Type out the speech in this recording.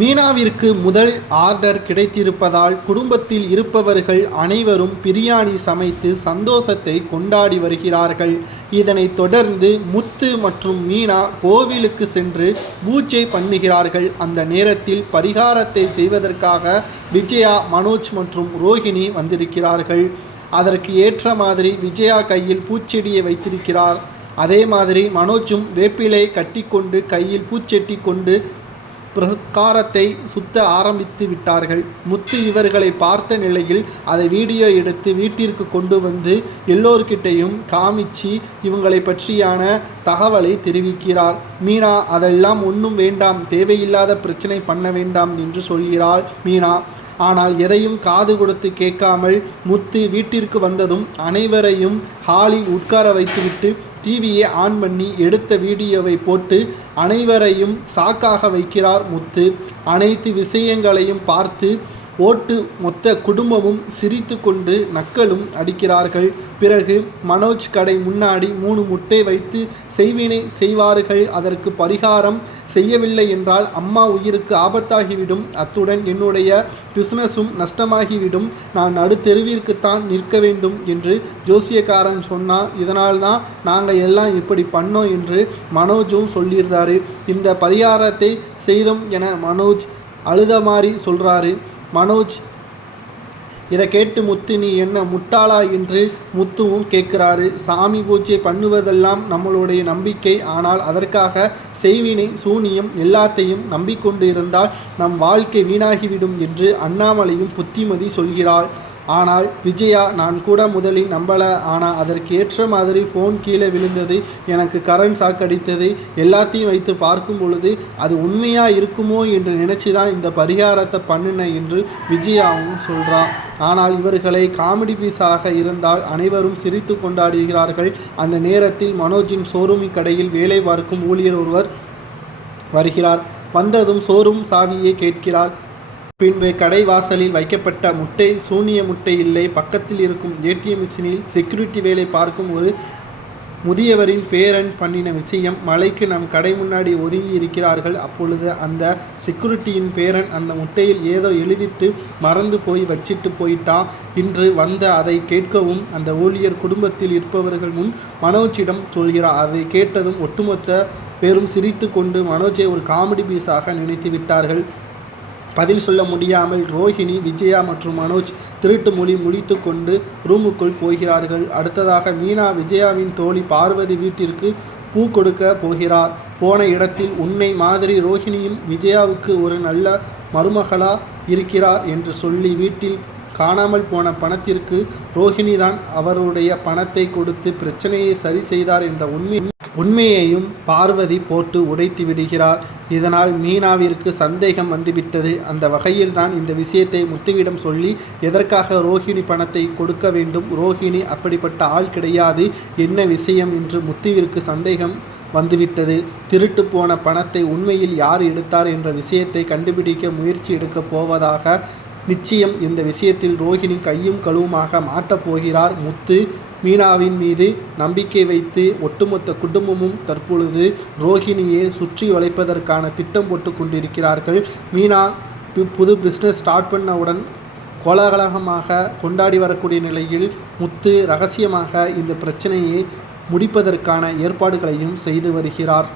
மீனாவிற்கு முதல் ஆர்டர் கிடைத்திருப்பதால் குடும்பத்தில் இருப்பவர்கள் அனைவரும் பிரியாணி சமைத்து சந்தோஷத்தை கொண்டாடி வருகிறார்கள். இதனைத் தொடர்ந்து முத்து மற்றும் மீனா கோவிலுக்கு சென்று பூஜை பண்ணுகிறார்கள். அந்த நேரத்தில் பரிகாரத்தை செய்வதற்காக விஜயா, மனோஜ் மற்றும் ரோஹிணி வந்திருக்கிறார்கள். அதற்கு ஏற்ற மாதிரி விஜயா கையில் பூச்செடியை வைத்திருக்கிறார். அதே மாதிரி மனோஜும் வேப்பிலை கட்டிக்கொண்டு கையில் பூச்செட்டி கொண்டு பிரகாரத்தை சுத்த ஆரம்பித்து விட்டார்கள். முத்து இவர்களை பார்த்த நிலையில் அதை வீடியோ எடுத்து வீட்டிற்கு கொண்டு வந்து எல்லோர்கிட்டையும் காமிச்சு இவங்களை பற்றியான தகவலை தெரிவிக்கிறார். மீனா அதெல்லாம் ஒன்றும் வேண்டாம், தேவையில்லாத பிரச்சனை பண்ண வேண்டாம் என்று சொல்கிறாள் மீனா. ஆனால் எதையும் காது கொடுத்து கேட்காமல் முத்து வீட்டிற்கு வந்ததும் அனைவரையும் ஹாலில் உட்கார வைத்துவிட்டு டிவியை ஆன் பண்ணி எடுத்த வீடியோவை போட்டு அனைவரையும் சாக்காக வைக்கிறார் முத்து. அனைத்து விஷயங்களையும் பார்த்து ஓட்டு மொத்த குடும்பமும் சிரித்து கொண்டு நக்கலும் அடிக்கிறார்கள். பிறகு மனோஜ் கடை முன்னாடி 3 முட்டை வைத்து செய்வினை செய்வார்கள். அதற்கு பரிகாரம் செய்யவில்லை என்றால் அம்மா உயிருக்கு ஆபத்தாகிவிடும், அத்துடன் என்னுடைய பிஸ்னஸும் நஷ்டமாகிவிடும், நான் நடுத்தெருவிற்குத்தான் நிற்க வேண்டும் என்று ஜோசியக்காரன் சொன்னான். இதனால்தான் நாங்கள் எல்லாம் இப்படி பண்ணோம் என்று மனோஜும் சொல்லியிருந்தாரு. இந்த பரிகாரத்தை செய்தோம் என மனோஜ் அழுத மாதிரி சொல்கிறாரு. மனோஜ் இதை கேட்டு முத்து, நீ என்ன முட்டாளா என்று முத்துவும் கேட்குறாரு. சாமி பூஜை பண்ணுவதெல்லாம் நம்மளுடைய நம்பிக்கை, ஆனால் அதற்காக செய்வினை சூனியம் எல்லாத்தையும் நம்பிக்கொண்டு இருந்தால் நம் வாழ்க்கை வீணாகிவிடும் என்று அண்ணாமலையும் புத்திமதி சொல்கிறாள். ஆனால் விஜயா, நான் கூட முதலில் நம்பலை, ஆனால் அதற்கு ஏற்ற மாதிரி ஃபோன் கீழே விழுந்தது, எனக்கு கரண்ட் ஷாக் அடித்தது, எல்லாத்தையும் வைத்து பார்க்கும் பொழுது அது உண்மையாக இருக்குமோ என்று நினச்சி தான் இந்த பரிகாரத்தை பண்ணினேன் என்று விஜயாவும் சொல்கிறான். ஆனால் இவர்களை காமெடி பீஸாக இருந்தால் அனைவரும் சிரித்து கொண்டாடுகிறார்கள். அந்த நேரத்தில் மனோஜின் ஷோரூமி கடையில் வேலை பார்க்கும் ஊழியர் ஒருவர் வருகிறார். வந்ததும் ஷோரூம் சாவியை கேட்கிறார். பின்பு கடை வாசலில் வைக்கப்பட்ட முட்டை சூனிய முட்டை இல்லை. பக்கத்தில் இருக்கும் ஏடிஎம் மிஷினில் செக்யூரிட்டி வேலை பார்க்கும் ஒரு முதியவரின் பேரன் பண்ணின விஷயம் மலைக்கு நம் கடை முன்னாடி ஒதுங்கி இருக்கிறார்கள். அப்பொழுது அந்த செக்யூரிட்டியின் பேரன் அந்த முட்டையில் ஏதோ எழுதிட்டு மறந்து போய் வச்சிட்டு போயிட்டான். இன்று வந்த அதை கேட்கவும் அந்த ஊழியர் குடும்பத்தில் இருப்பவர்கள் முன் மனோஜிடம் சொல்கிறார். அதை கேட்டதும் ஒட்டுமொத்த பேரும் சிரித்து கொண்டு மனோஜை ஒரு காமெடி பீஸாக நினைத்து விட்டார்கள். பதில் சொல்ல முடியாமல் ரோஹிணி, விஜயா மற்றும் மனோஜ் திருட்டு மொழி முடித்து கொண்டு ரூமுக்குள் போகிறார்கள். அடுத்ததாக மீனா விஜயாவின் தோழி பார்வதி வீட்டிற்கு பூ கொடுக்க போகிறார். போன இடத்தில் உன்னை மாதிரி ரோஹிணியும் விஜயாவுக்கு ஒரு நல்ல மருமகளா இருக்கிறார் என்று சொல்லி வீட்டில் காணாமல் போன பணத்திற்கு ரோஹிணி தான் அவருடைய பணத்தை கொடுத்து பிரச்சனையை சரி செய்தார் என்ற உண்மையையும் பார்வதி போட்டு உடைத்து விடுகிறார். இதனால் மீனாவிற்கு சந்தேகம் வந்துவிட்டது. அந்த வகையில் தான் இந்த விஷயத்தை முத்துவிடம் சொல்லி எதற்காக ரோஹிணி பணத்தை கொடுக்க வேண்டும், ரோஹிணி அப்படிப்பட்ட ஆள் கிடையாது, என்ன விஷயம் என்று முத்துவிற்கு சந்தேகம் வந்துவிட்டது. திருட்டு போன பணத்தை உண்மையில் யார் எடுத்தார் என்ற விஷயத்தை கண்டுபிடிக்க முயற்சி எடுக்கப் போவதாக நிச்சயம். இந்த விஷயத்தில் ரோஹிணி கையும் களுவுமாக மாட்டப் போகிறார் முத்து. மீனாவின் மீது நம்பிக்கை வைத்து ஒட்டுமொத்த குடும்பமும் தற்பொழுது ரோஹிணியை சுற்றி வளைப்பதற்கான திட்டம் போட்டு கொண்டிருக்கிறார்கள். மீனா புது பிஸ்னஸ் ஸ்டார்ட் பண்ணவுடன் கோலாகலமாக கொண்டாடி வரக்கூடிய நிலையில் முத்து ரகசியமாக இந்த பிரச்சனையை முடிப்பதற்கான ஏற்பாடுகளையும் செய்து வருகிறார்.